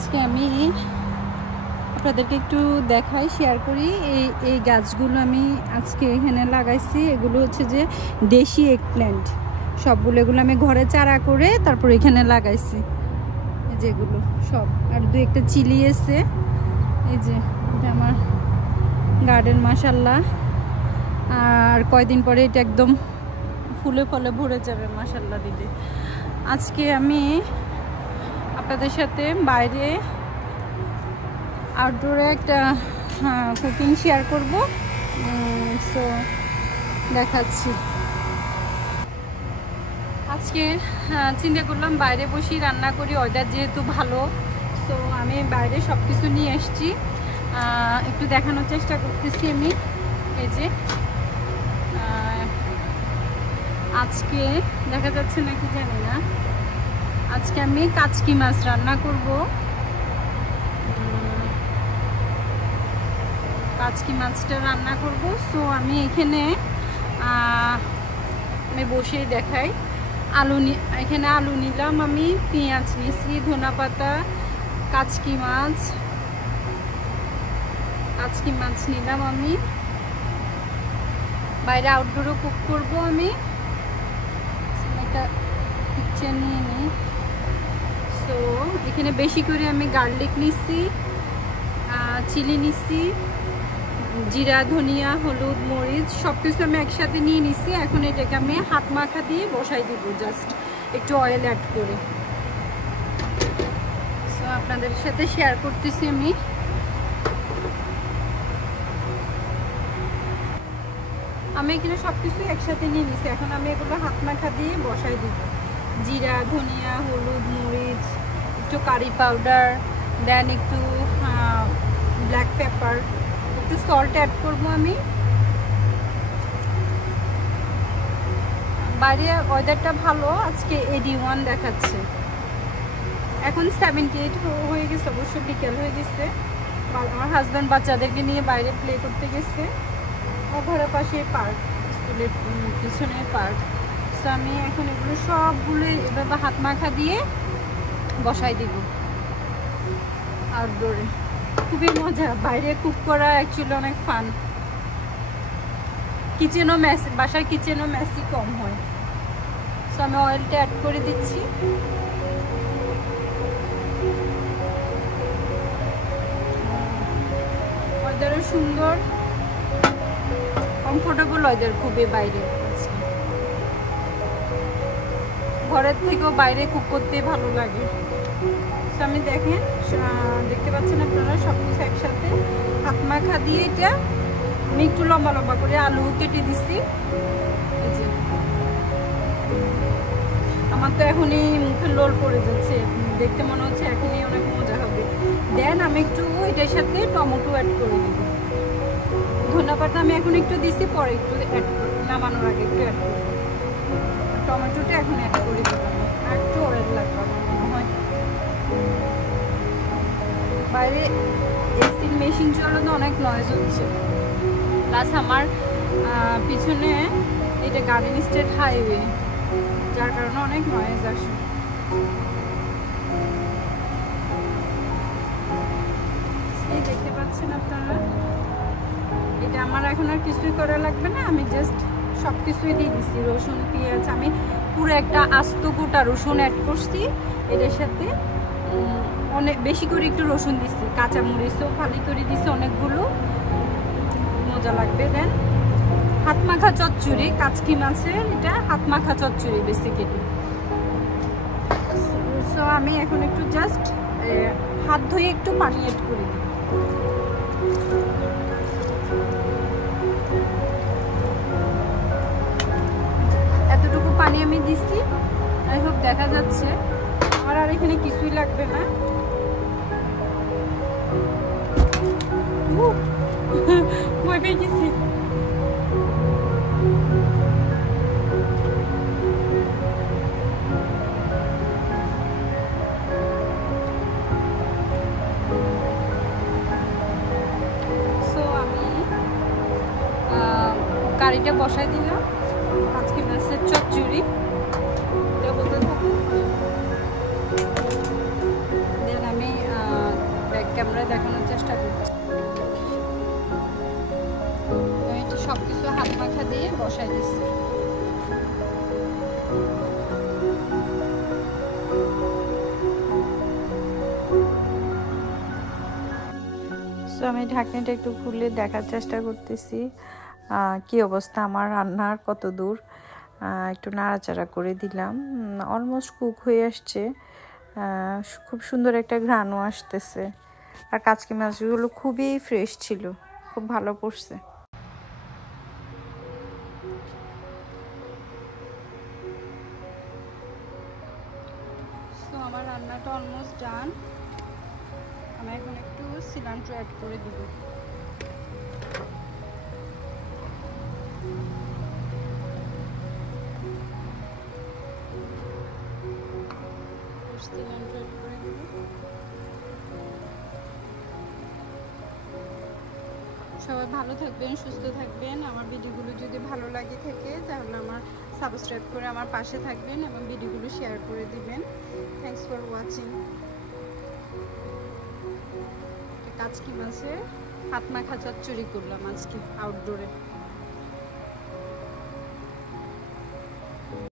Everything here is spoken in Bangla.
আজকে আমি আপনাদেরকে একটু দেখাই, শেয়ার করি। এই গাছগুলো আমি আজকে এখানে লাগাইছি। এগুলো হচ্ছে যে দেশি এগ প্ল্যান্ট, সবগুলো এগুলো আমি ঘরে চারা করে তারপর এখানে লাগাইছি। এই যে এগুলো সব, আর দু একটা চিলি এসে। এই যে এটা আমার গার্ডেন, মাশাল্লাহ। আর কয়দিন পরে এটা একদম ফুলে ফলে ভরে যাবে মাশাল্লাহ দিদি। আজকে আমি আপনাদের সাথে বাইরে আউটডোরে একটা কুকিং শেয়ার করব, সো দেখাচ্ছি। আজকে চিন্তা করলাম বাইরে বসে রান্না করি, ওয়েদার যেহেতু ভালো, সো আমি বাইরে সব কিছু নিয়ে এসেছি, একটু দেখানোর চেষ্টা করতেছি আমি। এই যে আজকে দেখা যাচ্ছে নাকি জানি না, আজকে আমি কাচকি মাছ রান্না করব। কাচকি মাছটা রান্না করব। সো আমি এখানে আমি বসেই দেখাই। এখানে আলু নিলাম, আমি পেঁয়াজ নিয়েছি, ধনেপাতা, কাচকি মাছ নিলাম আমি। বাইরে আউটডোরে কুক করব আমি, একটা পিকচার নিয়ে নিই। সো এখানে বেশি করে আমি গার্লিক নিচ্ছি, চিলি নিচ্ছি, জিরা, ধনিয়া, হলুদ, মরিচ সব কিছু আমি একসাথে নিয়ে নিচ্ছি। এখন এটাকে আমি হাত মাখা দিয়ে বসাই দিব, জাস্ট একটু অয়েল অ্যাড করে। সো আপনাদের সাথে শেয়ার করতেছি আমি এখানে সব কিছু একসাথে নিয়ে নিচ্ছি। এখন আমি এগুলো হাত মাখা দিয়ে বসাই দিব। জিরা, ধনিয়া, হলুদ, মরিচ, একটু কারি পাউডার, দেন একটু ব্ল্যাক পেপার, একটু সল্ট অ্যাড করবো আমি। বাইরে ওয়েদারটা ভালো, আজকে 81 দেখাচ্ছে। এখন 78 হয়ে গেছে, অবশ্য বিকেল হয়ে গেছে। আমার হাজব্যান্ড বাচ্চাদেরকে নিয়ে বাইরে প্লে করতে গেছে, আমার ঘরের পাশে পার্ক, স্কুলের পিছনে পার্ক। সো আমি এখন এগুলো সবগুলো এভাবে হাত মাখা দিয়ে বসাই দিব আউটডোরে। খুবই মজা, বাইরে কুক করা অ্যাকচুয়ালি অনেক ফান। বাসার কিচেনও মেসি কম হয়। সো আমি অয়েলটা অ্যাড করে দিচ্ছি। ওয়েদারও সুন্দর, কমফোর্টেবল ওয়েদার খুবই বাইরে। ঘরের থেকেও বাইরে কুক করতে ভালো লাগে। তো আমি দেখতে পাচ্ছেন আপনারা সব কিছু একসাথে হাত মাখা দিয়ে এটা আমি একটু লম্বা লম্বা করে আলু কেটে দিচ্ছি। আমার তো এখনই মুখে লোল পড়ে যাচ্ছে, দেখতে মনে হচ্ছে এখনই অনেক মজা হবে। দেন আমি একটু এটার সাথে টমেটো অ্যাড করে দিব। ধনেপাতা আমি এখন একটু দিচ্ছি, পরে একটু অ্যাড করি, নামানোর আগে একটু অ্যাড করব। টমেটোটা এখন অ্যাড করে দিলাম, আর একটু অয়েল লাগবে আমার মনে হয়। বাইরে এসির মেশিন চালানো অনেক নয়েজ হচ্ছে, প্লাস আমার পিছনে এটা গার্ডেন স্টেট হাইওয়ে, যার কারণে অনেক নয়েজ আসে। এই দেখতে পাচ্ছেন আপনারা, এটা আমার এখন আর কিছুই করা লাগবে না, আমি জাস্ট সব কিছুই দিয়ে দিচ্ছি। রসুন, পেঁয়াজ, আমি পুরো একটা আস্ত গোটা রসুন অ্যাড করছি এটার সাথে। অনেক বেশি করে একটু রসুন দিচ্ছি, কাঁচামরিচও ফালি করে দিচ্ছি অনেকগুলো, মজা লাগবে। দেন হাত মাখা চচ্চড়ি, কাচকি মাছের এটা হাত মাখা চচ্চড়ি বেসিক্যালি। সো আমি এখন একটু জাস্ট হাত ধুয়ে একটু পানি অ্যাড করে দিই। এতটুকু পানি আমি দিচ্ছি, আই হোপ দেখা যাচ্ছে। আমার আর এখানে কিছুই লাগবে না। ভয় পেয়ে গেছি। কারিটা বসাই দিলাম, আজকে মাছের চচ্চড়ি এটা বলতে থাকুন। দেন আমি সো আমি ঢাকনিটা একটু খুলে দেখার চেষ্টা করতেছি কি অবস্থা আমার রান্নার, কত দূর। একটু নাড়াচাড়া করে দিলাম, অলমোস্ট কুক হয়ে আসছে। খুব সুন্দর একটা ঘ্রাণও আসতেছে। আর কাচকি মাছগুলো খুবই ফ্রেশ ছিল, খুব ভালো পড়ছে। তো আমার রান্নাটা অলমোস্ট ডান। আমি এখন একটু সিলান্ট্রো অ্যাড করে দিব। সিলান্ট্রো অ্যাড করে দিব। সবাই ভালো থাকবেন, সুস্থ থাকবেন। আমার ভিডিওগুলো যদি ভালো লাগে থাকে তাহলে আমার সাবস্ক্রাইব করে আমার পাশে থাকবেন এবং ভিডিওগুলো শেয়ার করে দিবেন। Thanks for watching. কাচকি মাছের হাত মাখা চচ্চড়ি করলাম আজকে আউটডোরে।